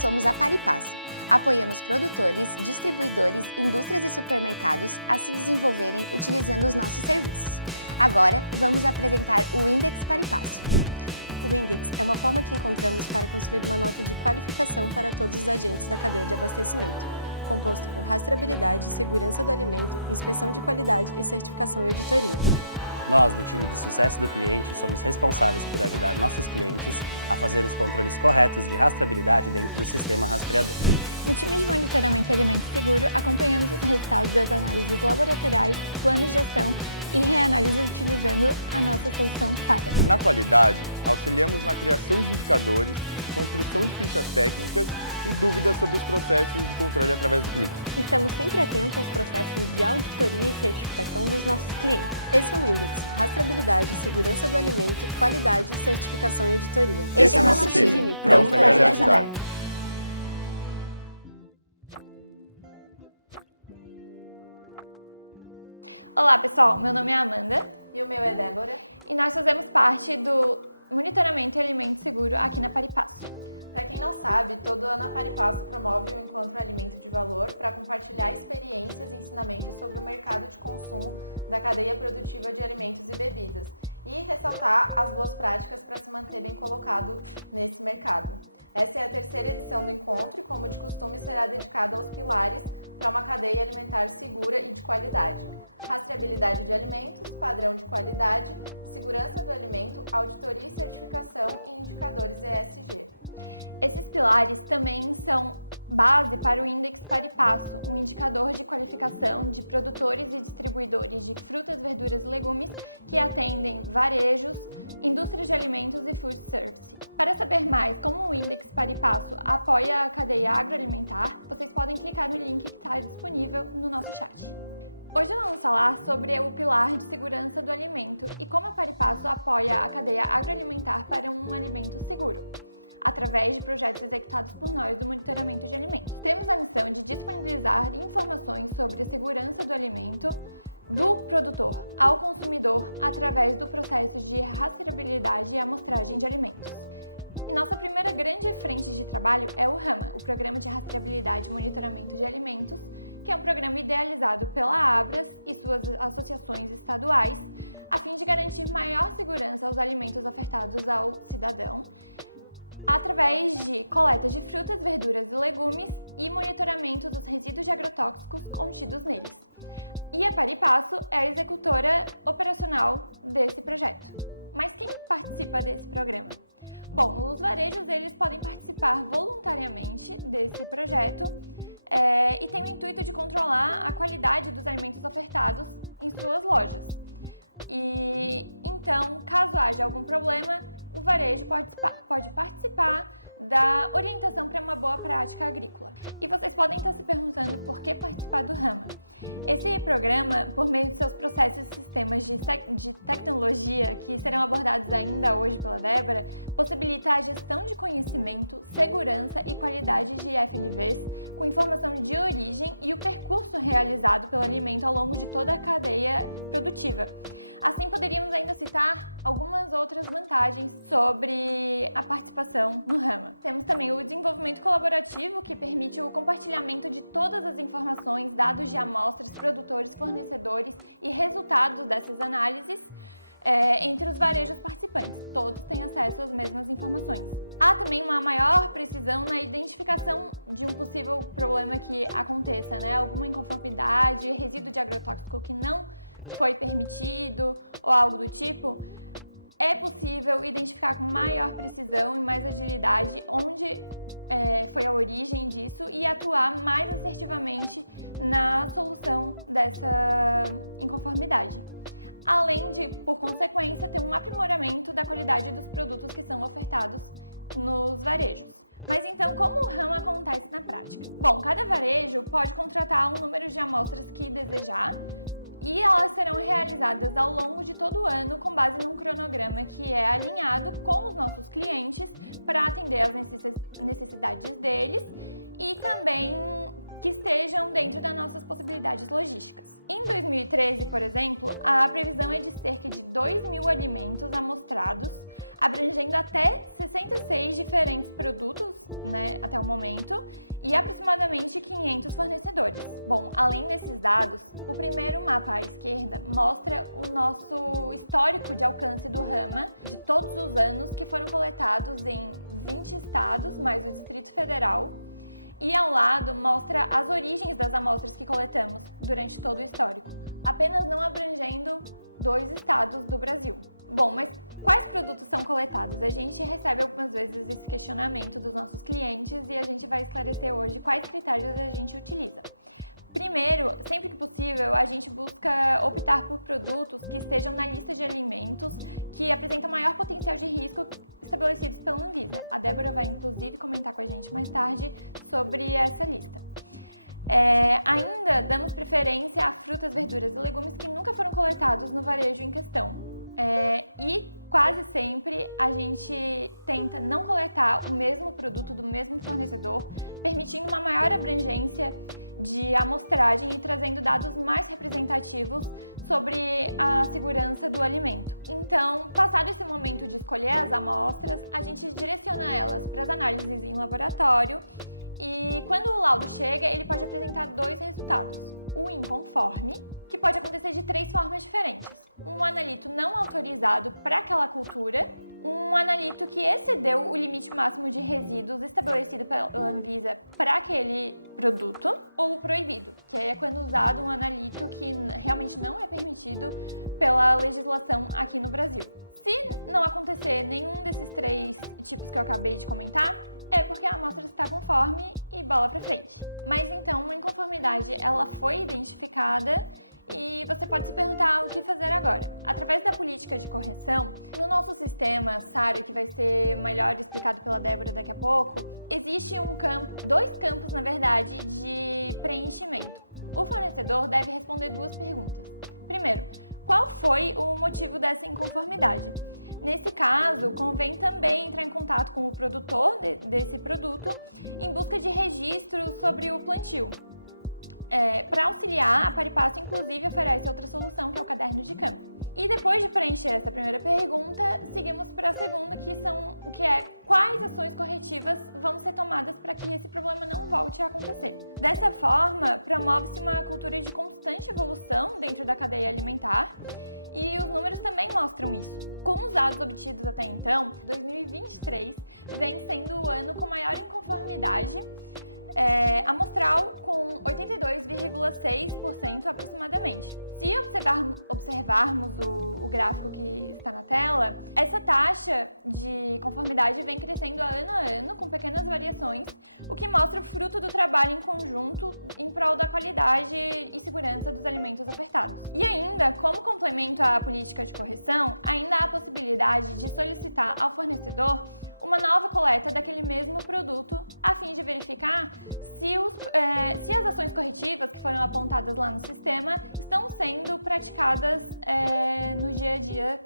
somos a Paripasso. Apoiamos produtores, distribuidores, indústrias e supermercados a se desenvolverem utilizando os nossos serviços. Agora, vamos apresentar o Index Paripasso. O Index é uma forma que encontramos para construir uma nota de qualificação para todos os agentes da cadeia de abastecimento, composto por rastreabilidade, segurança do alimento, inspeção de qualidade e certificação e auditoria. Nós, do time de sucesso do cliente, somos responsáveis por ajudar nossos clientes a fazer os controles corretos de rastreabilidade dentro do sistema rastreador. No time de monitoramento de alimento seguro, acompanhamos os resultados das análises laboratoriais, planos de ação e reanálises utilizando a nossa solução SARA. Na qualidade, auxiliamos na criação de indicadores, construção de fichas técnicas e dúvidas sobre os processos de controle através do clique. Estamos sempre atentos aos processos de auditoria e certificação dos nossos clientes. Esse é o Index: rastreabilidade, segurança do alimento, qualidade, certificação e auditoria. Esse é o nosso time, pronto para lhe ajudar. Olá pessoal, meu nome é Amanda. E o meu é Débora. E nós fazemos parte do monitoramento de alimento seguro aqui na Paripasso. Para quem não sabe, todo ano a Paripasso promove o Encontro Alimento de Valor para compartilhar experiências e ensinamentos sobre o mercado de consumo da cadeia produtiva de alimentos e bebidas e ressaltar as boas práticas para se manter bem colocado nesse mercado. Essa é a terceira edição do encontro e, como de costume, será dedicada aos pilares para uma cadeia alimentar segura e de qualidade: rastreabilidade de alimentos, padrão de qualidade, segurança do alimento, auditoria e certificação e indicadores ESG. Esses pilares também são base para o Index Paripasso, um indicador de qualificação de produtores e distribuidores de frutas, verduras e legumes que atendem varejos, indústrias de alimentos e food service. Para saber mais como o Index Paripasso apoia a cadeia agroalimentar, vocês podem clicar no link que está disponível no nosso chat. Hoje vamos falar sobre o pilar de segurança do alimento e como a Paripasso apoia a cadeia agroalimentar para um alimento seguro, através de projetos executados por nós do monitoramento de alimentos. Temos a missão de disponibilizar informações sobre a segurança do alimento do produtor ao consumidor através do processo de rastreabilidade e amostragem de alimentos. E nossa primeira grande frente de trabalho é o RAMA, o Programa de Rastreabilidade e Monitoramento de Alimentos, que é um programa idealizado pela Abras e suas associações estaduais, a fim de garantir maior segurança aos alimentos ofertados ao cidadão, através de coleta de frutas, verduras e legumes e monitoramento dos resíduos de agrotóxicos contidos neles. E a Paripasso é a executora operacional desse projeto. Mas quem participa desse programa? Bom, os varejos eles podem participar voluntariamente desse projeto e tem o intuito de controlar a qualidade dos alimentos ofertados em suas lojas. E então, caso haja algum problema, o varejo pode participar da orientação para uma boa prática agrícola. E vocês podem estar se perguntando por que participar do RAMA. Esse programa, por meio de seus processos e sistemas de tecnologia, que serão abordados ainda hoje pela Débora, possibilita a gestão de conhecimento, segurança e qualidade de FLVs, com informação de origem e o percurso realizado pelo alimento ao longo de toda a cadeia produtiva. Assim, poderíamos ainda citar algumas outras vantagens sobre a participação no RAMA. Temos também o desenvolvimento colaborativo, que permite o compartilhamento de todas as informações, dados de amostras, produtores, fornecedores e resultados dessas análises entre os varejos participantes. Todos têm acesso às mesmas informações. Há também uma maior precisão na identificação de um possível problema que aconteça, alguma inconformidade, resíduo de agrotóxico que não foi permitido ou algo do tipo. É possível identificar com maior precisão e mais agilidade onde foi a origem disso e atuar mais assertivamente na solução dessa inconformidade. Além de, por consequência, ter um aprimoramento da qualidade dos produtos que são ofertados nos varejos. Mas então, como o RAMA acontece na prática? Bom, cada varejo pode contratar um número de amostras que desejar, e elas serão realizadas ao longo de todo o ano com base num cronograma que é alinhado com os nossos clientes para atender às necessidades deles e também que estejam dentro das nossas possibilidades logísticas. Em 2013, por exemplo, a previsão é de cerca de 2.000 alimentos amostrados, abrangendo até 66 diferentes produtos, até o momento, e aproximadamente 500 fornecedores. Bom, além desses dados, o primeiro mapa à esquerda mostra o nosso histórico de alcance do Rama de todos os anos que foram coletados em 20 estados, mais o Distrito Federal, e ao lado mostra as origens das amostras que coletamos durante todo o histórico, apenas não abrangendo 2 estados do Brasil. Bom, mas quais produtos são coletados? A gente recebe algumas vezes esse questionamento dos nossos clientes e a gente vai esclarecer hoje quais critérios a gente utiliza. Primeiro, sempre que possível, a gente busca optar por produtos que estejam na lista de alimentos que apresentam maior potencial de risco estabelecidos pela Anvisa. A Débora vai, inclusive, comentar com a gente mais tarde sobre essa lista. Ainda damos preferência a frutas, verduras e legumes que nunca foram coletados no varejo em questão. E quase sempre a gente tenta não coletar o mesmo produto do mesmo fornecedor, permitindo uma maior abrangência de amostragem e trazendo dados mais representativos sobre a segurança do alimento. Então, passado esse momento de escolher as amostras, a gente direciona elas para as análises em laboratório e quando o laudo chega, ele pode apresentar 2 resultados. O inconforme, que pode acontecer de 3 formas diferentes. Um analito não autorizado para aquela cultura, um analito que excedeu o limite máximo de resíduos estabelecido pela Anvisa para aquele produto, ou o proibido, que é quando usado um analito que realmente não é permitido pela legislação aqui no Brasil. Se não acontecer nenhum desses 3 tipos que eu acabei de comentar, é porque a amostra está conforme e bola para frente. Mas então, uma inconformidade, ela foi identificada e você pode se perguntar o que fazer agora. Através da política de correção, no nosso sistema SARA, que vai ser melhor explicado pela Débora daqui a pouco, existe 2 campos, na verdade, de preenchimento. O fornecedor deve responder 2 perguntas. Primeiro, qual foi o motivo dessa inconformidade? Nesse caso, convém também entrar em contato com o produtor desse produto em busca de registros sobre o plantio. Para auxiliar, a Paripasso inclusive oferece outra solução, que é o caderno de campo. E depois de preencher essa primeira pergunta, seguimos para a segunda, que é quais ações corretivas vão ser tomadas para que esse problema não volte a acontecer. Dessa forma, promove-se uma cultura de constante evolução dentro da cadeia alimentar e os números também mostram isso. Com os dados obtidos até então, 2023 vem sendo o ano com maior inconformidade amostral, com 82,6% aproximadamente. Se observarmos o gráfico que está na tela, essa taxa de conformidade vem crescendo ano a ano, com pequenas variações, o que mostra o fruto do trabalho em conjunto em prol da qualidade e segurança dos alimentos ofertados. E ainda, como complemento à política de correção, ainda há a possibilidade de solicitar ao fornecedor uma nova coleta daquele mesmo produto, a fim de verificar se as ações corretivas que foram apontadas lá no sistema estão sendo praticadas no dia a dia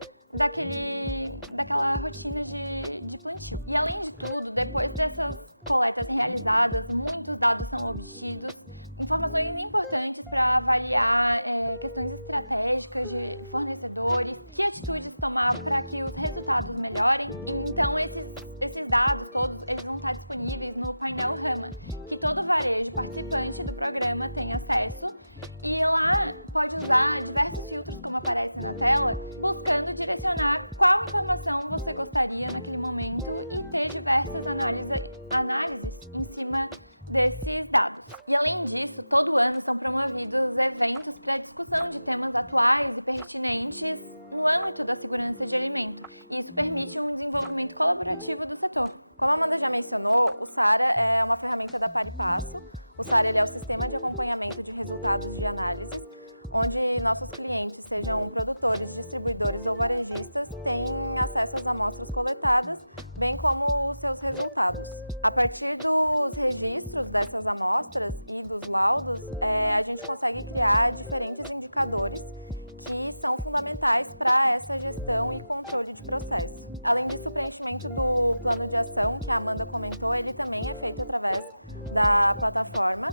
daquela rotina de plantio. E além de tudo, depois dessas coletas realizadas, muitos dados são obtidos, informações importantes para avaliar questões estratégicas de fornecedores, que atitudes tomar para que os resultados melhorem. Então esses dados todos eles vão estar disponíveis no painel Rama, que todo varejo participante do programa tem acesso, e lá pode usar diversos filtros, como aparece na tela, buscando direcionar qual informação você gostaria naquele momento e ter diversas análises em cima desses dados. E além disso, todo ano são promovidos eventos para discussão de temas atuais e pertinentes no âmbito da segurança de alimento, e isso permite um desenvolvimento colaborativo do setor. Como a Amanda já mencionou, o SARA é uma ferramenta da Paripasso. O SARA é o sistema de acompanhamento de resultados de análises, onde nossos clientes, sejam produtores, distribuidores ou varejistas, têm acesso às amostras coletadas, bem como os seus resultados. A partir dos registros dessas amostras e dos laudos, a gente consegue criar diferentes indicadores que são fundamentais para essa gestão e controle de processo. Além disso, o preenchimento do plano de ação, que a Amanda comentou, ele também é feito através da plataforma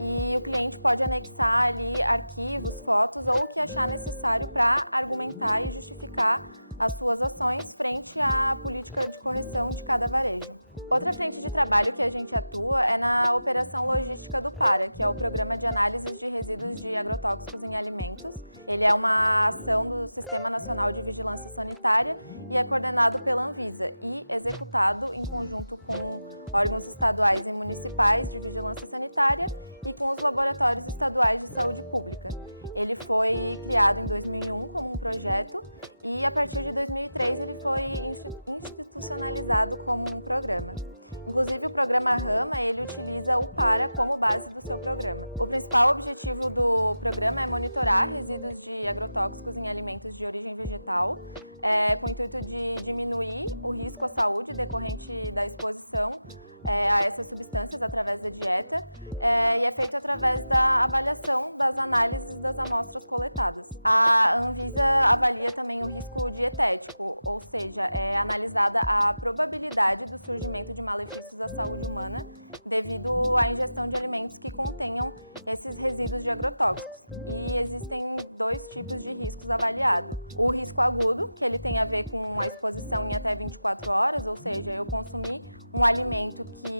e o cliente pode anexar ali arquivos, fotos ou o que achar necessário para argumentar e justificar as suas ações frente à política de correção de cada varejo. Outra frente de trabalho que a gente atua é na operação logística do PARA, que é o Programa de Análise de Resíduos de Agrotóxicos em Alimentos. Ele é uma ação do Sistema Nacional de Vigilância Sanitária e é coordenado pela Anvisa e executado em conjunto com órgãos estaduais e municipais de vigilância sanitária e com os laboratórios estaduais de saúde pública. Ele foi criado em 2001 como um projeto e a partir de 2003 ele foi institucionalizado como um programa. Inclusive o programa RAMA, ele utiliza o PARA como base do seu programa. O principal objetivo do programa é monitorar resíduos de agrotóxicos em alimentos de origem vegetal, com o intuito de diminuir o risco à saúde decorrente da exposição a essas substâncias através da dieta e é feito através da avaliação das análises das amostras coletadas. A Anvisa avalia também o risco dietético, ou seja, é analisada a probabilidade do surgimento de malefícios à saúde humana devido à ingestão de alimentos que contenham esses resíduos de agrotóxicos. E existem dois tipos de riscos avaliados. O risco agudo, que ele tem a ver com a exposição em até 24 horas, ou seja, eu consumi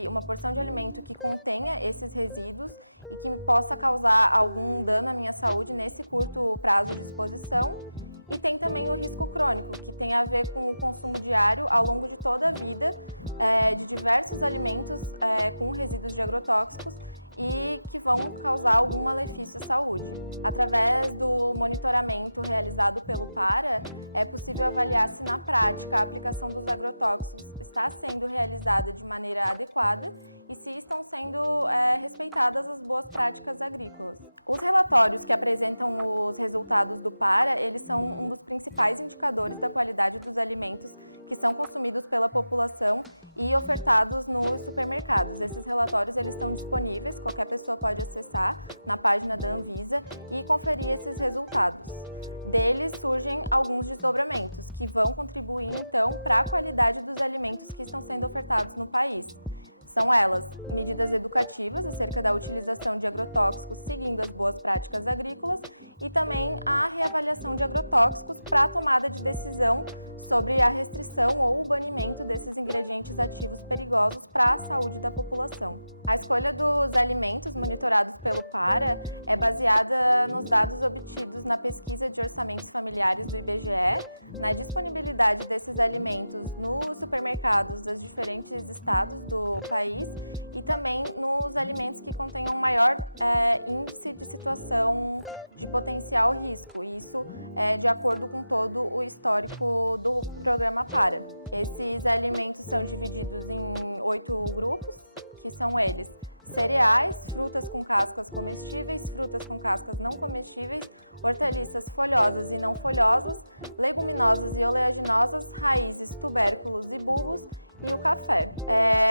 uma porção de alimento que contenha esses resíduos e que possa causar algum dano à minha saúde nesse curto prazo de exposição. E tem também o risco crônico, que tem a ver com o consumo diário ao longo de toda a vida de diversos alimentos com resíduos de agrotóxicos e que vão causar algum malefício à saúde. Através do monitoramento realizado pelo PARA, é possível avaliar se na prática a aplicação dos agrotóxicos está sendo realizada de maneira adequada e se estão sendo respeitadas as boas práticas agrícolas. Os relatórios que apresentam os resultados do PARA, eles são um dos principais indicadores da qualidade dos alimentos que são consumidos pela população e ofertados nos supermercados. Esses relatórios eles estão disponíveis, qualquer pessoa pode acessar na página da Anvisa e conferir esses resultados. Deles surgem alguns desdobramentos que vão contribuir então para a qualidade dos alimentos que estão sendo ofertados no país. São elas medidas educativas acerca da utilização de agrotóxicos seguindo as boas práticas agrícolas e também a reavaliação de agrotóxicos para a tomada de decisão sobre a restrição ou o banimento desses ingredientes ativos perigosos para a saúde da população. A escolha dos alimentos monitorados pelo PARA é baseada nos dados obtidos na pesquisa de orçamentos familiares do IBGE, na disponibilidade desses alimentos nos supermercados dos diferentes estados do país e também nos alimentos que contenham maior índice de situação de potencial risco. Isso é de acordo com todo o histórico do programa PARA. Esses alimentos são divididos em 8 grupos, que são eles: cereais, frutas com cascas comestíveis, frutas com cascas não comestíveis, hortaliças folhosas e não folhosas, leguminosas e oleaginosas, raízes, tubérculos e bulbos e o café.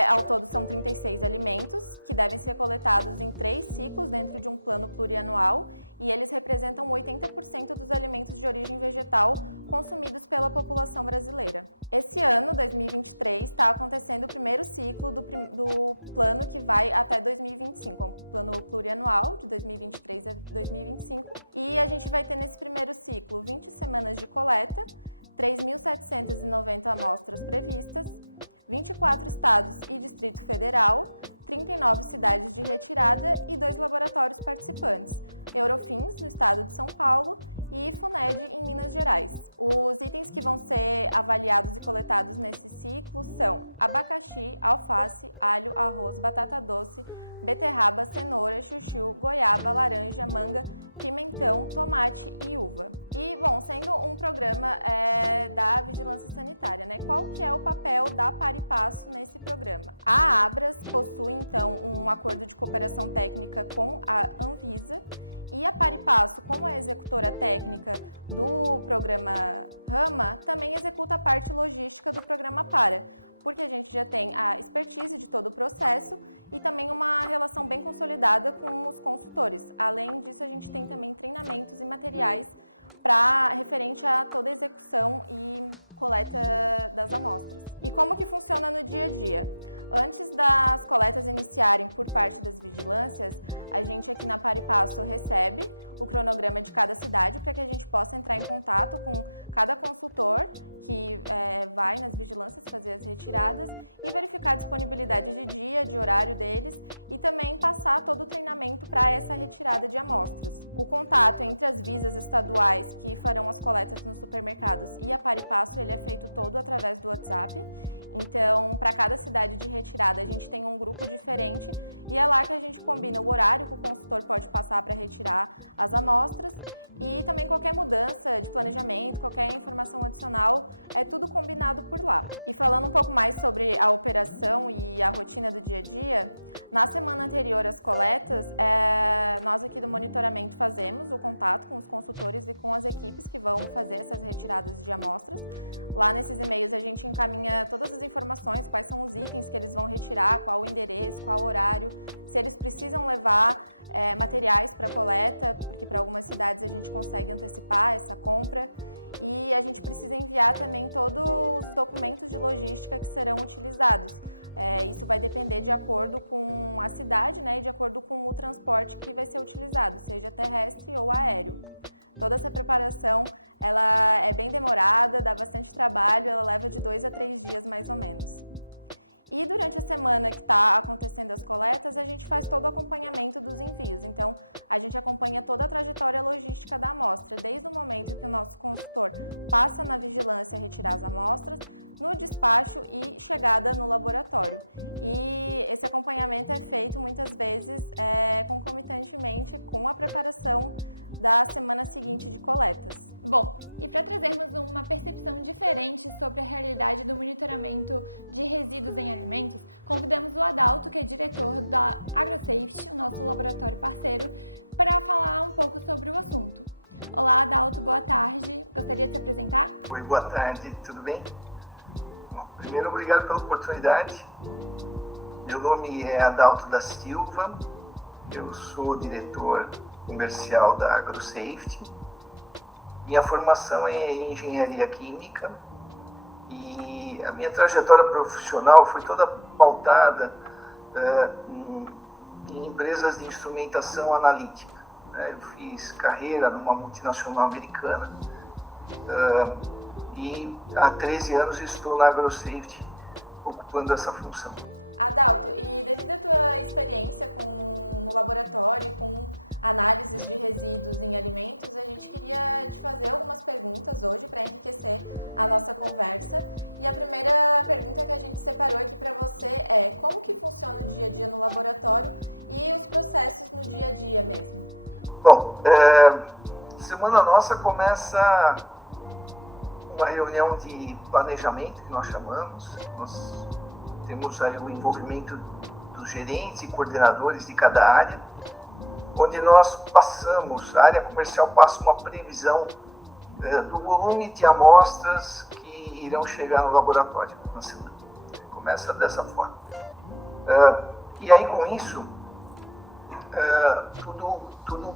Ao todo são 36 alimentos que devem ser coletados em 3 ciclos dentro de um plano plurianual e eles representam 80% dos alimentos de origem vegetal consumidos pela população brasileira. Esse ano, 2023, está acontecendo o primeiro ciclo do plano que vai até 2025, é um plano plurianual de 2023 a 2025 e a gente vai ter nesse primeiro ciclo 20 semanas de coleta, 3.790 amostras previstas, 24 estados e Distrito Federal, 39 cidades de retirada e 2 laboratórios participantes, Eurofins, no estado de São Paulo, e FUNED, em Minas Gerais. Os itens que vão ser avaliados e coletados nesse ciclo são abacaxi, alface, alho, arroz, batata doce, beterraba, cenoura, chuchu, goiaba, laranja, manga, pimentão, tomate e uva. E, bom, sendo um programa da Vigilância Sanitária, né? Qual que é o papel da Par e Passo nesse programa? A Abras possui, então, um acordo de cooperação técnica com a Anvisa e a Par e Passo, como é executora técnica do programa RAMA, também executa a parte logística do programa PARA, porque a gente já tem a expertise de todo o processo e também uma relação bem consolidada com os consultores. Além disso, a gente tem também treinamentos e materiais referente a toda a execução e coleta das amostras. E como que funciona no dia a dia? Antes das coletas iniciarem por parte das vigilâncias, a gente aqui na Paripasso recebe o cronograma de cada cidade para que a gente possa entrar em contato com cada consultor que vai nas vigilâncias fazer as retiradas e verificar a disponibilidade de dia, de horário deles e também passar todo o treinamento para essa retirada de amostras. O contato entre as visas estaduais que farão as coletas nos supermercados e a Paripasso, ele é feito todo através do WhatsApp. Então, para cada cidade de retirada, a gente tem um grupo diferente e é lá que a gente combina o horário que o consultor pode passar para retirar as amostras e também qualquer mudança de planejamento, qualquer informação adicional, é tudo combinado por lá. E falando um pouco mais sobre a operação e a rotina do dia a dia, na semana anterior às coletas, nós aqui do monitoramento fazemos o contato com os consultores e com as equipes que vão fazer essas retiradas de amostras. Lá nesses e-mails a gente encaminha todas as informações, quais são os itens que eles vão retirar, qual o endereço, qual o horário, se eles precisam levar materiais para coleta, porque para algumas cidades a gente consegue antecipar essa compra. E a gente precisa enviar também todos os documentos de logística que serão utilizados. Isso vai depender de acordo com a cidade, né, e de acordo com o transporte que vai ser utilizado, seja terrestre ou aéreo. Toda essa preparação ela é bem demorada, dá bastante trabalho, ela leva de 2 a 3 dias mais ou menos. E durante a semana que está acontecendo as coletas, a gente faz todo o acompanhamento dos envios. Então, a gente acompanha toda a trajetória logística da amostra, desde o momento que o nosso consultor passa na vigilância a retirar as amostras, no despacho e chegada no laboratório. E esse acompanhamento é feito muitas vezes concomitantemente com a preparação da semana seguinte de coletas. Bom, e para trazermos uma percepção diferente sobre a realidade do monitoramento de resíduos em alimentos, convidamos o Adalto, que é diretor da AgroSafety, o nosso laboratório parceiro, para falar um pouco sobre o assunto. Olá, Adalto, boa tarde. Gostaria de se apresentar? Oi, boa tarde, tudo bem? Bom, primeiro, obrigado pela oportunidade. Meu nome é Adalto da Silva, eu sou diretor comercial da AgroSafety. Minha formação é em engenharia química e a minha trajetória profissional foi toda pautada em empresas de instrumentação analítica. Eu fiz carreira numa multinacional americana e há 13 anos estou na AgroSafety ocupando essa função. Adalto, e devido à tua experiência no laboratório com análises de resíduos em alimentos, a gente queria te fazer algumas perguntas hoje para enriquecer a nossa conversa. E a primeira pergunta que a gente separou aqui para você é: como que funciona o dia a dia no laboratório e os processos no dia a dia mesmo? Bom, semana nossa começa uma reunião de planejamento, que nós chamamos. Nós temos aí o envolvimento dos gerentes e coordenadores de cada área, onde nós passamos, a área comercial passa uma previsão do volume de amostras que irão chegar no laboratório na semana. Começa dessa forma. E aí com isso, tudo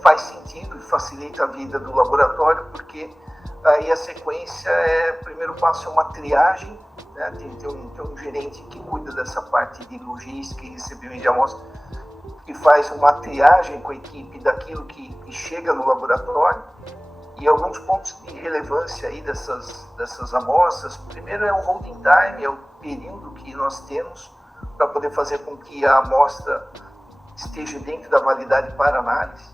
faz sentido e facilita a vida do laboratório, porque aí a sequência o primeiro passo é uma triagem, né? Tem um gerente que cuida dessa parte de logística e recebimento de amostras, que faz uma triagem com a equipe daquilo que chega no laboratório. E alguns pontos de relevância aí dessas amostras: primeiro é o holding time, é o período que nós temos para poder fazer com que a amostra esteja dentro da validade para análise.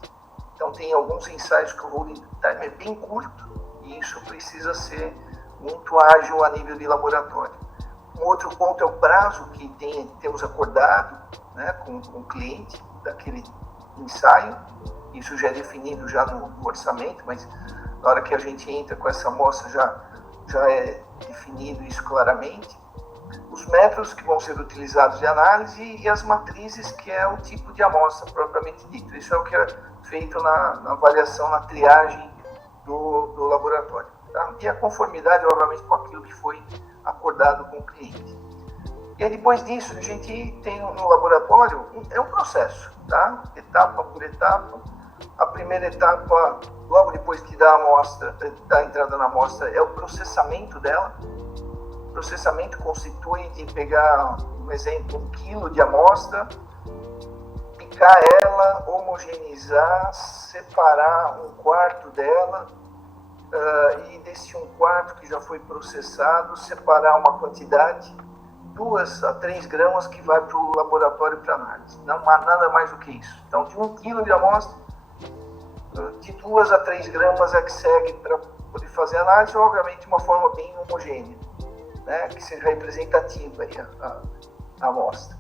Então tem alguns ensaios que o holding time é bem curto e isso precisa ser muito ágil a nível de laboratório. Um outro ponto é o prazo que temos acordado, né, com o cliente daquele ensaio. Isso já é definido já no orçamento, mas na hora que a gente entra com essa amostra já é definido isso claramente. Os métodos que vão ser utilizados de análise e as matrizes, que é o tipo de amostra propriamente dito. Isso é o que é feito na avaliação, na triagem do laboratório. Tá? E a conformidade, obviamente, com aquilo que foi acordado com o cliente. E aí, depois disso, a gente tem no laboratório, é um processo, tá? Etapa por etapa. A primeira etapa, logo depois que dá a entrada na amostra, é o processamento dela. Processamento constitui de pegar, um exemplo, 1 quilo de amostra, picar ela, homogeneizar, separar 1/4 dela, e desse 1/4 que já foi processado, separar uma quantidade, 2 a 3 gramas, que vai para o laboratório para análise. Não há nada mais do que isso. Então, de 1 quilo de amostra, de 2 a 3 gramas é que segue para poder fazer análise, obviamente de uma forma bem homogênea, né, que seja representativa aí a amostra.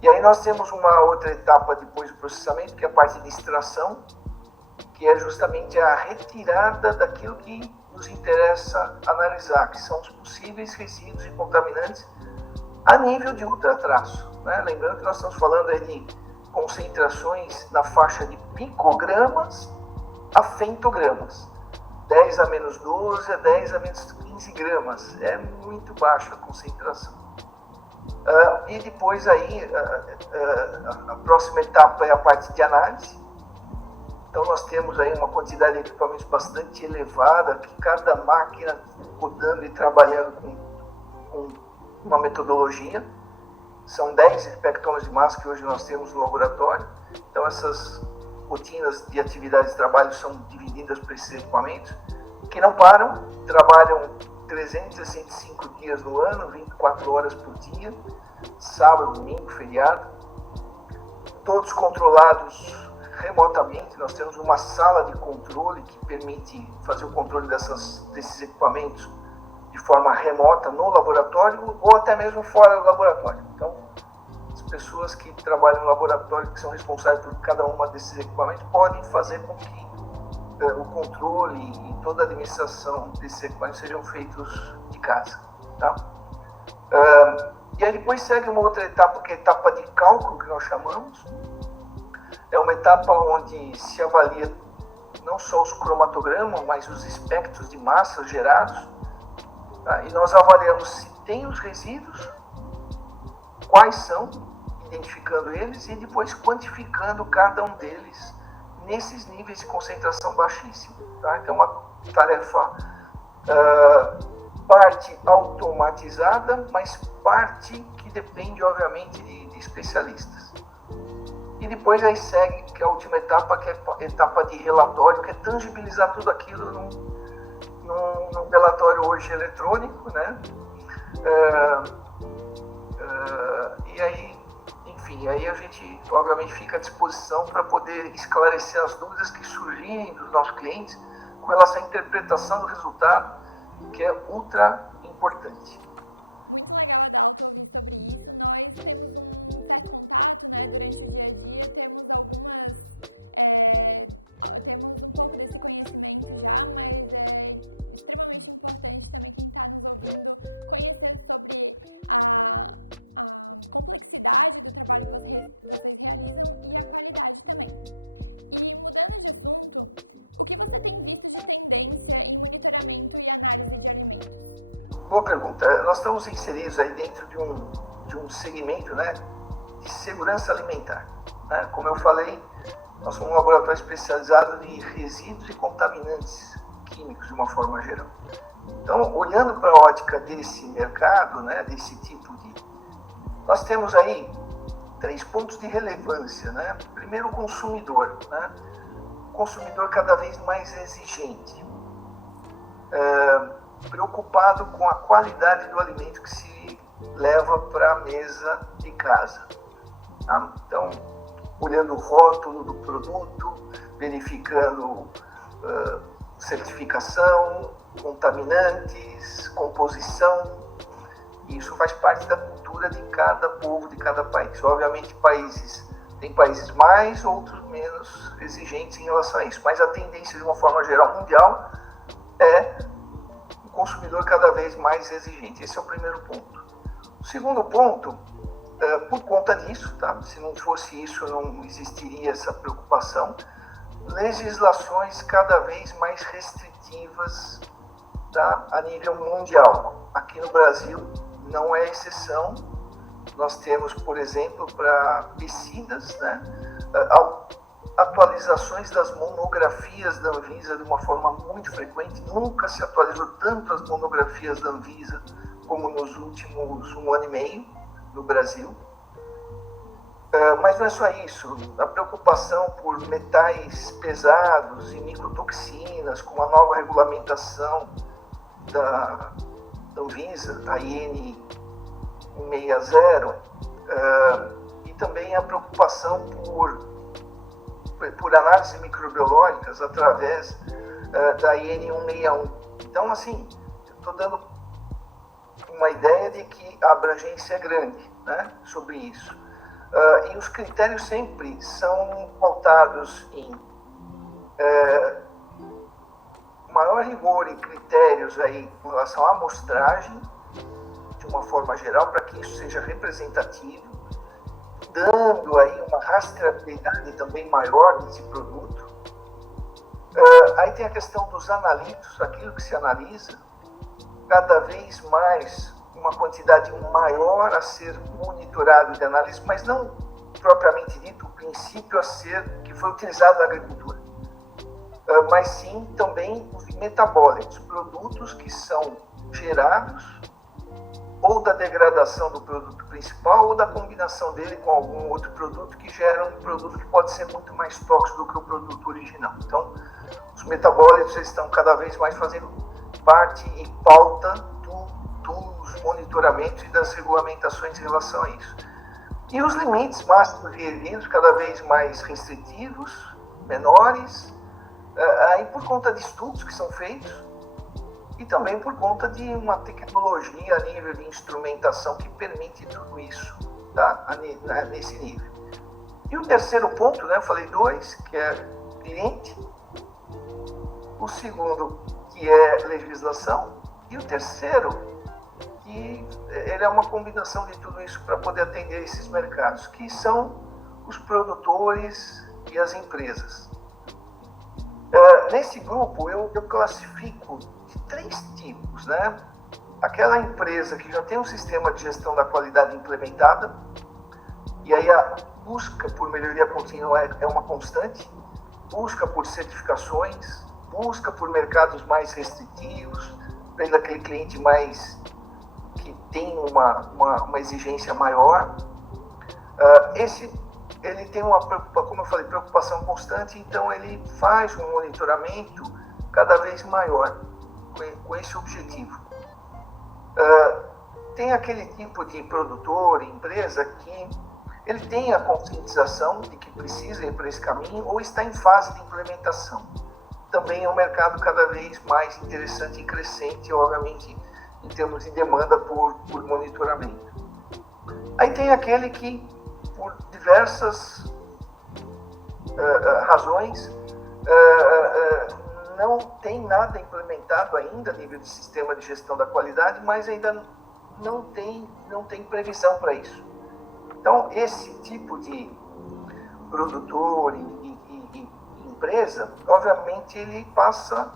E aí nós temos uma outra etapa depois do processamento, que é a parte de extração, que é justamente a retirada daquilo que nos interessa analisar, que são os possíveis resíduos e contaminantes a nível de ultratraço, né? Lembrando que nós estamos falando aí de concentrações na faixa de picogramas a femtogramas. 10 a menos 12 a 10 a menos 15 gramas. É muito baixa a concentração. E depois aí, a próxima etapa é a parte de análise. Então nós temos aí uma quantidade de equipamentos bastante elevada, que cada máquina rodando e trabalhando com uma metodologia. São 10 espectrômetros de massa que hoje nós temos no laboratório. Então essas rotinas de atividades de trabalho são divididas por esses equipamentos, que não param, trabalham 365 dias no ano, 24 horas por dia, sábado, domingo, feriado, todos controlados remotamente. Nós temos uma sala de controle que permite fazer o controle desses equipamentos de forma remota no laboratório ou até mesmo fora do laboratório. Então, as pessoas que trabalham no laboratório, que são responsáveis por cada uma desses equipamentos, podem fazer com que o controle e toda a administração desses equipamentos sejam feitos de casa. Tá? E aí depois segue uma outra etapa, que é a etapa de cálculo, que nós chamamos. É uma etapa onde se avalia não só os cromatogramas, mas os espectros de massa gerados. Tá? E nós avaliamos se tem os resíduos, quais são, identificando eles, e depois quantificando cada um deles nesses níveis de concentração baixíssima. Tá? Então é uma tarefa parte automatizada, mas parte que depende, obviamente, de especialistas. E depois aí segue, que é a última etapa, que é a etapa de relatório, que é tangibilizar tudo aquilo num relatório hoje eletrônico, né? E aí, enfim, aí a gente obviamente fica à disposição para poder esclarecer as dúvidas que surgirem dos nossos clientes com relação à interpretação do resultado, que é ultra importante. Muito legal, Adalto, ouvir sobre isso. Nós temos um certo contato, né, durante o dia a dia, temos um pouco desse conhecimento já, mas é extremamente importante também quem está nos ouvindo conhecer sobre a complexidade do trabalho que vocês realizam e a qualidade também. E mudando de assunto, o que você tem visto de tendência em monitoramento e análise de alimentos? Boa pergunta. Nós estamos inseridos aí dentro de um segmento, né, de segurança alimentar. Né? Como eu falei, nós somos um laboratório especializado em resíduos e contaminantes químicos de uma forma geral. Então, olhando para a ótica desse mercado, né, desse tipo de... Nós temos aí 3 pontos de relevância. Né? Primeiro, o consumidor. Né? O consumidor cada vez mais exigente. Preocupado com a qualidade do alimento que se leva para a mesa de casa. Tá? Então, olhando o rótulo do produto, verificando certificação, contaminantes, composição. Isso faz parte da cultura de cada povo, de cada país. Obviamente, tem países mais, outros menos exigentes em relação a isso. Mas a tendência, de uma forma geral, mundial, é o consumidor cada vez mais exigente. Esse é o primeiro ponto. O segundo ponto, por conta disso, tá? Se não fosse isso, não existiria essa preocupação, legislações cada vez mais restritivas, tá? A nível mundial. Aqui no Brasil não é exceção. Nós temos, por exemplo, para pesticidas, né? Atualizações das monografias da Anvisa de uma forma muito frequente. Nunca se atualizou tanto as monografias da Anvisa como nos últimos 1 ano e meio no Brasil. Mas não é só isso, a preocupação por metais pesados e micotoxinas, com a nova regulamentação da Anvisa, a IN 160, e também a preocupação por análises microbiológicas através da IN 161. Então, assim, estou dando uma ideia de que a abrangência é grande, né, sobre isso. E os critérios sempre são pautados em maior rigor e critérios aí com relação à amostragem, de uma forma geral, para que isso seja representativo, dando aí uma rastreabilidade também maior desse produto. Aí tem a questão dos analitos, aquilo que se analisa, cada vez mais uma quantidade maior a ser monitorado de análise, mas não propriamente dito o princípio a ser que foi utilizado na agricultura, mas sim também os metabólicos, produtos que são gerados ou da degradação do produto principal ou da combinação dele com algum outro produto que gera um produto que pode ser muito mais tóxico do que o produto original. Então, os metabólicos estão cada vez mais fazendo parte e pauta dos monitoramentos e das regulamentações em relação a isso. E os limites máximos de resíduos cada vez mais restritivos, menores, aí por conta de estudos que são feitos e também por conta de uma tecnologia a nível de instrumentação que permite tudo isso, tá? Nesse nível. E o terceiro ponto, né, eu falei 2, que é cliente, o segundo, que é legislação, e o terceiro, que ele é uma combinação de tudo isso para poder atender esses mercados, que são os produtores e as empresas. Nesse grupo, eu classifico de 3 tipos, né? Aquela empresa que já tem um sistema de gestão da qualidade implementada, e aí a busca por melhoria contínua é uma constante, busca por certificações, busca por mercados mais restritivos, pelo aquele cliente mais que tem uma exigência maior. Ele tem como eu falei, preocupação constante, então ele faz um monitoramento cada vez maior com esse objetivo. Tem aquele tipo de produtor, empresa, que ele tem a conscientização de que precisa ir por esse caminho ou está em fase de implementação. Também é um mercado cada vez mais interessante e crescente, obviamente, em termos de demanda por monitoramento. Aí tem aquele que, por diversas razões, não tem nada implementado ainda a nível de sistema de gestão da qualidade, mas ainda não tem previsão para isso. Então, esse tipo de produtor e empresa, obviamente, ele passa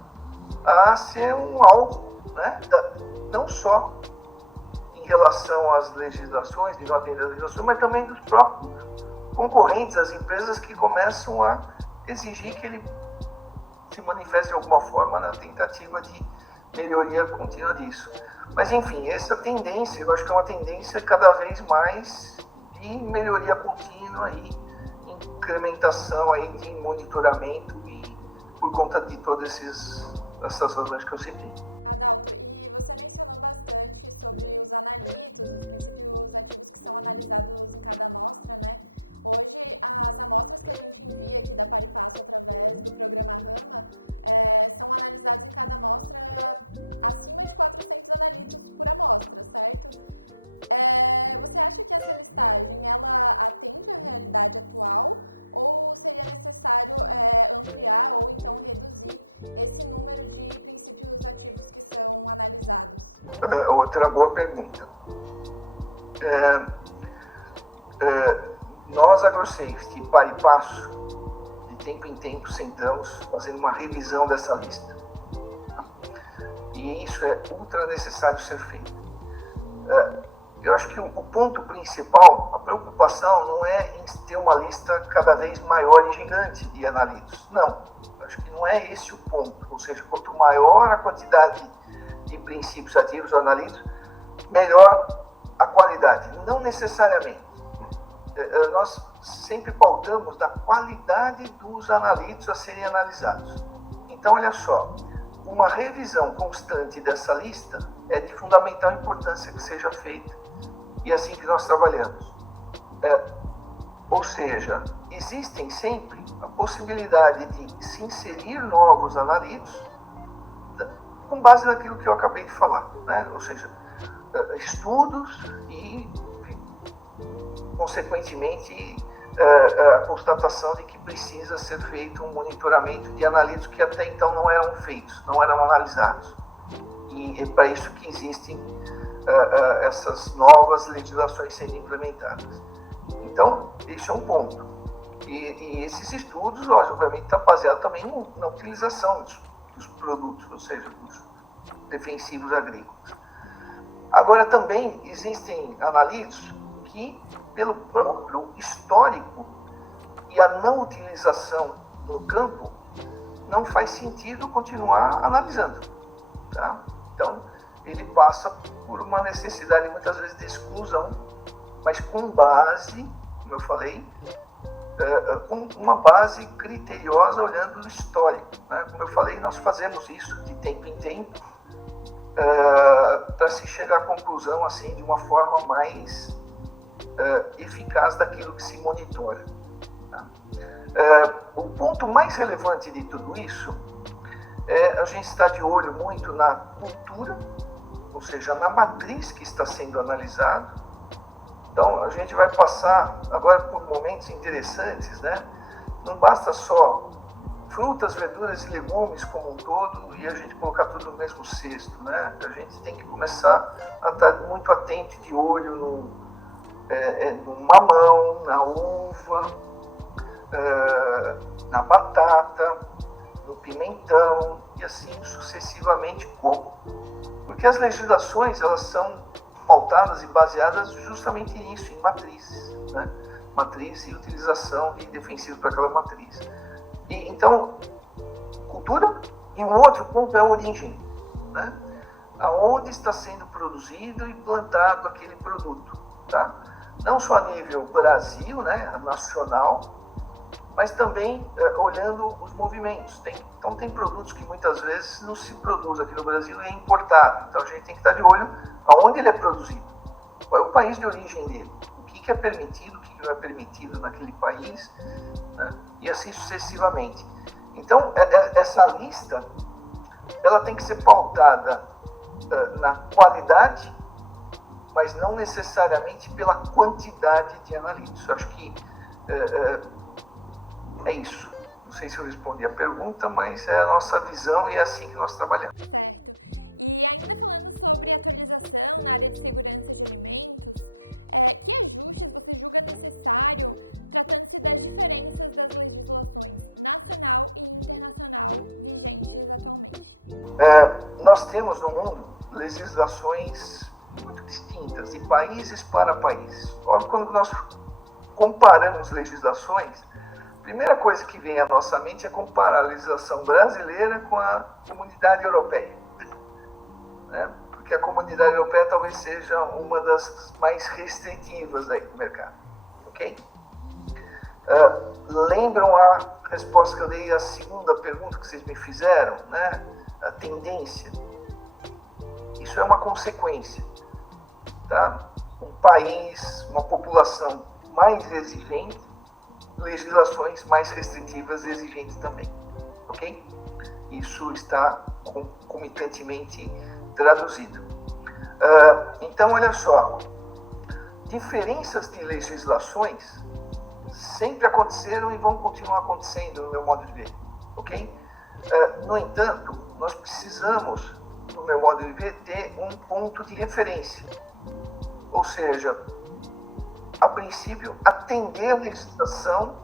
a ser um alvo, né, não só em relação às legislações, de não atender às legislações, mas também dos próprios concorrentes, as empresas que começam a exigir que ele se manifeste de alguma forma na tentativa de melhoria contínua disso. Mas, enfim, essa tendência, eu acho que é uma tendência cada vez mais de melhoria contínua e incrementação aí de monitoramento e por conta de todas essas razões que eu citei. Adalto, e você mencionou bastante sobre os analitos, os princípios ativos que são analisados em cada amostra, né? Hoje, as amostras que a gente envia aqui da Paripasso através do programa Rama são analisados em cada amostra acima de 400 analitos por amostra, certo? Você acha que essa listagem ela atende à realidade atual ou seria necessário ampliar ou então reduzir esse número de princípios ativos que são analisados? Outra boa pergunta. Nós, AgroSafety e Paripasso, de tempo em tempo, sentamos fazendo uma revisão dessa lista. E isso é ultra necessário ser feito. Eu acho que o ponto principal, a preocupação não é em ter uma lista cada vez maior e gigante de analitos. Não, acho que não é esse o ponto. Ou seja, quanto maior a quantidade de princípios ativos ou analitos, melhor a qualidade. Não necessariamente. Nós sempre pautamos da qualidade dos analíticos a serem analisados. Então, olha só, uma revisão constante dessa lista é de fundamental importância que seja feita, e é assim que nós trabalhamos. Ou seja, existem sempre a possibilidade de se inserir novos analíticos com base naquilo que eu acabei de falar, né? Ou seja, estudos e, consequentemente, a constatação de que precisa ser feito um monitoramento de analíticos que até então não eram feitos, não eram analisados. E é para isso que existem essas novas legislações sendo implementadas. Então, esse é um ponto. E esses estudos, obviamente, estão baseados também na utilização dos produtos, ou seja, dos defensivos agrícolas. Agora, também existem analíticos que, pelo próprio histórico e a não utilização no campo, não faz sentido continuar analisando. Tá? Então, ele passa por uma necessidade, muitas vezes, de exclusão, mas com base, como eu falei, com uma base criteriosa olhando o histórico. Né? Como eu falei, nós fazemos isso de tempo em tempo para se chegar à conclusão assim, de uma forma mais eficaz daquilo que se monitora. Tá? O ponto mais relevante de tudo isso é a gente estar de olho muito na cultura, ou seja, na matriz que está sendo analisada. Então, a gente vai passar agora por momentos interessantes, né? Não basta só frutas, verduras e legumes como um todo e a gente colocar tudo no mesmo cesto, né? A gente tem que começar a estar muito atento, de olho no mamão, na uva, na batata, no pimentão e assim sucessivamente. Como? Porque as legislações, elas são pautadas e baseadas justamente nisso, em matrizes, né? Matriz e utilização de defensivos para aquela matriz. E, então, cultura, e um outro ponto é a origem, né? Aonde está sendo produzido e plantado aquele produto, tá? Não só a nível Brasil, né, nacional, mas também olhando os movimentos. Então tem produtos que muitas vezes não se produz aqui no Brasil e é importado. Então a gente tem que estar de olho aonde ele é produzido, qual é o país de origem dele, o que é permitido, o que não é permitido naquele país, né? E assim sucessivamente. Então essa lista ela tem que ser pautada na qualidade, mas não necessariamente pela quantidade de analíticos. Eu acho que é isso. Não sei se eu respondi a pergunta, mas é a nossa visão e é assim que nós trabalhamos. Certo. E ainda falando sobre atualização na área de segurança de alimentos, que ajustes você julga necessário tratando-se das diferenças das legislações nacional e internacional vigentes atualmente? Nós temos no mundo legislações muito distintas, de países para países. Óbvio, quando nós comparamos legislações, a primeira coisa que vem à nossa mente é comparar a legislação brasileira com a comunidade europeia, né? Porque a comunidade europeia talvez seja uma das mais restritivas aí do mercado, ok? Lembram a resposta que eu dei à segunda pergunta que vocês me fizeram, né? A tendência. Isso é uma consequência, tá? Um país, uma população mais exigente, legislações mais restritivas e exigentes também, ok? Isso está concomitantemente traduzido. Então, olha só, diferenças de legislações sempre aconteceram e vão continuar acontecendo, no meu modo de ver, ok? No entanto, nós precisamos, no meu modo de ver, ter um ponto de referência, ou seja, a princípio, atender a legislação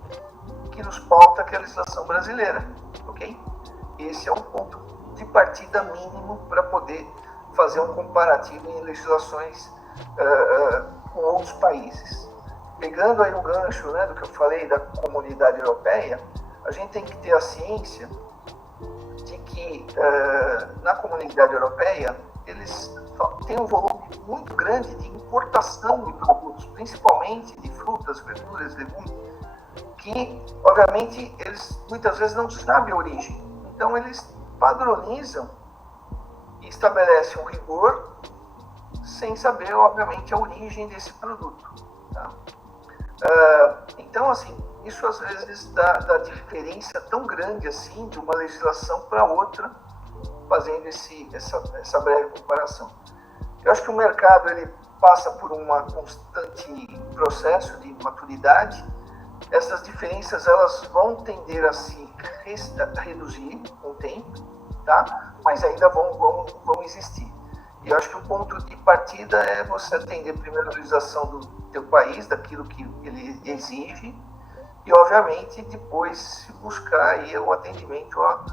que nos pauta, que é a legislação brasileira, ok? Esse é um ponto de partida mínimo para poder fazer um comparativo em legislações com outros países. Pegando aí o gancho, né, do que eu falei da comunidade europeia, a gente tem que ter a ciência de que na comunidade europeia eles tem um volume muito grande de importação de produtos, principalmente de frutas, verduras, legumes, que, obviamente, eles muitas vezes não sabem a origem. Então, eles padronizam e estabelecem um rigor sem saber, obviamente, a origem desse produto. Tá? Então, assim, isso às vezes dá diferença tão grande assim de uma legislação para outra, fazendo essa breve comparação. Eu acho que o mercado ele passa por um constante processo de maturidade. Essas diferenças elas vão tender a se reduzir com o tempo, tá? Mas ainda vão existir. E eu acho que o ponto de partida é você atender primeiro a legislação do teu país, daquilo que ele exige, e obviamente depois buscar aí o atendimento à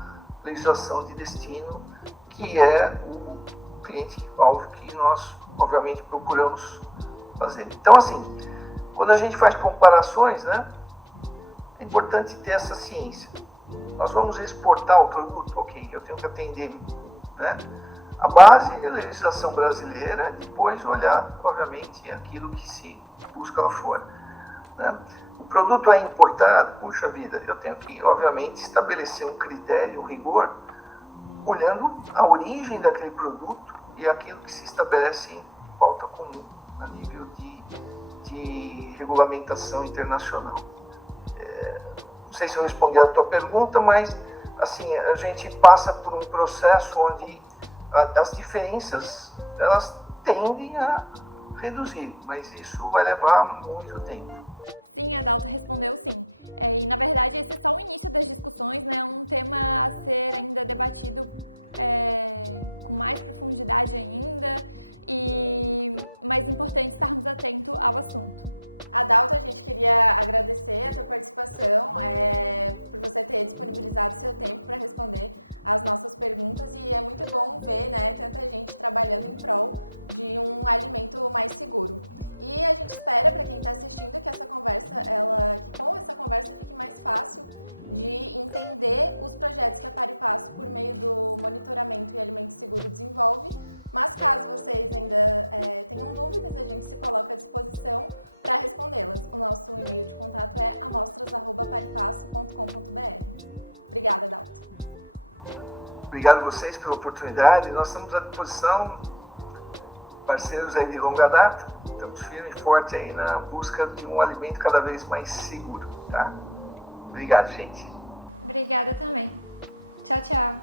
legislação de destino, que é o cliente-alvo que nós obviamente procuramos fazer. Então, assim, quando a gente faz comparações, né, é importante ter essa ciência. Nós vamos exportar o produto, ok, eu tenho que atender, né, a base é a legislação brasileira, depois olhar, obviamente, aquilo que se busca lá fora. Né? O produto é importado, puxa vida, eu tenho que, obviamente, estabelecer um critério, um rigor, olhando a origem daquele produto e aquilo que se estabelece em pauta comum, a nível de regulamentação internacional. Não sei se eu respondi a tua pergunta, mas assim, a gente passa por um processo onde as diferenças elas tendem a reduzir, mas isso vai levar muito tempo. Sim, a Adalto respondeu sim. E na verdade esse é só o início das discussões, né? Um tema a ser ainda debatido com mais profundidade ainda, mas é importante estarmos atentos ao assunto. Adalto, a gente queria agradecer a tua participação, por você ter disponibilizado seu tempo para responder as nossas perguntas, e é muito bom ver, né, tanta gente trabalhando em prol de um alimento mais seguro. E a gente espera, para quem está assistindo, que com essa conversa fique mais fácil de entender os projetos que a Par e Passo, por meio do monitoramento e alimento seguro, desenvolve. Mas caso vocês ainda tenham dúvidas, a gente se coloca à disposição para respondê-las. O nosso e-mail de contato é amostras@paripasso.com.br. Obrigada, Adalto. Obrigado a vocês pela oportunidade. Nós estamos à disposição, parceiros aí de longa data. Estamos firme e forte aí na busca de um alimento cada vez mais seguro, tá? Obrigado, gente. Obrigada também. Tchau, tchau.